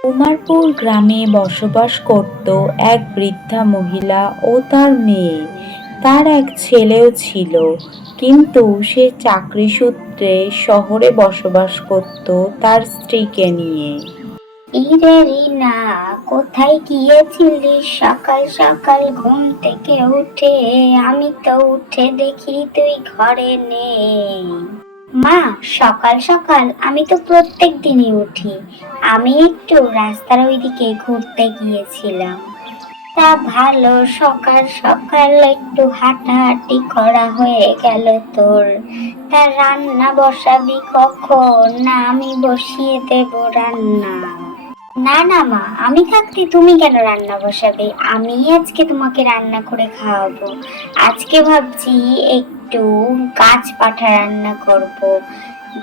কুমারপুর গ্রামে বসবাস করত এক বৃদ্ধা মহিলা ও তার মেয়ে। তার এক ছেলেও ছিল, কিন্তু সে চাকরি সূত্রে শহরে বসবাস করত তার স্ত্রীকে নিয়ে। ইরে রিনা, কোথায় গিয়েছিলিস সকাল সকাল ঘুম থেকে উঠে? আমি তো উঠে দেখি তুই ঘরে নেই। মা, সকাল সকাল আমি তো প্রত্যেক দিনই উঠি। আমি একটু রাস্তার ওইদিকে ঘুরতে গিয়েছিলাম। তা ভালো, সকাল সকাল একটু হাঁটাহাঁটি করা হয়ে গেল তোর। তা রান্না বসাবি কখন? না আমি বসিয়ে দেব রান্না? না না মা, আমি থাকতে তুমি কেন রান্না বসাবে? আমি আজকে তোমাকে রান্না করে খাওয়াবো। আজকে ভাবছি একটু গাছ পাঠা রান্না করব।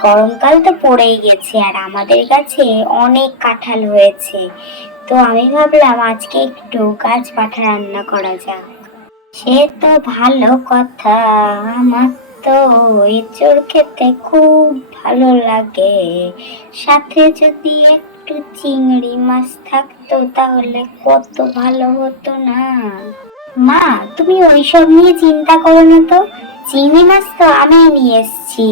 গরমকাল তো পড়েই গেছে আর আমাদের কাছে অনেক কাঁঠাল হয়েছে, তো আমি ভাবলাম আজকে একটু গাছ পাঠা রান্না করা যাক। সে তো ভালো কথা, আমার তো এঁচড় খেতে খুব ভালো লাগে। সাথে যদি একটু চিংড়ি মাছ থাকতো তাহলে কত ভালো হতো না? মা, তুমি ওইসব নিয়ে চিন্তা করো না তো। চিংড়ি মাছ তো আমি নিয়ে এসেছি।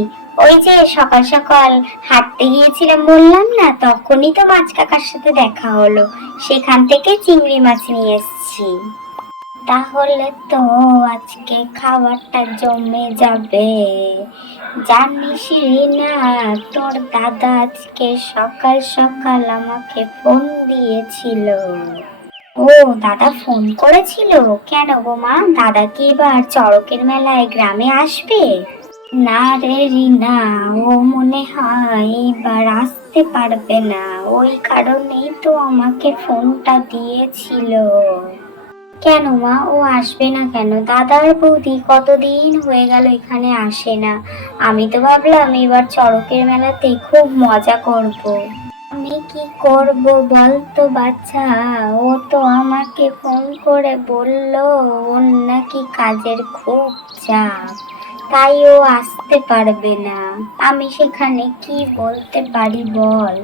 ওই যে সকাল সকাল হাঁটতে গিয়েছিলাম বললাম না, তখনই তো মাছ কাকার সাথে দেখা হলো, সেখান থেকে চিংড়ি মাছ নিয়ে এসেছি। তাহলে তো আজকে খাবারটা জমে যাবে। জানিস না, তোর দাদা আজকে সকাল সকাল আমাকে ফোন দিয়েছিল। ও, দাদা ফোন করেছিল? কেন গো মা, দাদা কি এবার চড়কের মেলায় গ্রামে আসবে? না রে রিনা, ও মনে হয় এবার আসতে পারবে না, ওই কারণেই তো আমাকে ফোনটা দিয়েছিল। কেন মা, ও আসবে না কেন? দাদার বৌদি কতদিন হয়ে গেল এখানে আসে না। আমি তো ভাবলাম এবার চড়কের মেলাতে খুব মজা করব। আমি কি করব বলতো বাচ্চা? ও তো আমাকে ফোন করে বলল ওর নাকি কাজের খুব চাপ, তাই ও আসতে পারবে না। আমি সেখানে কি বলতে পারি বল?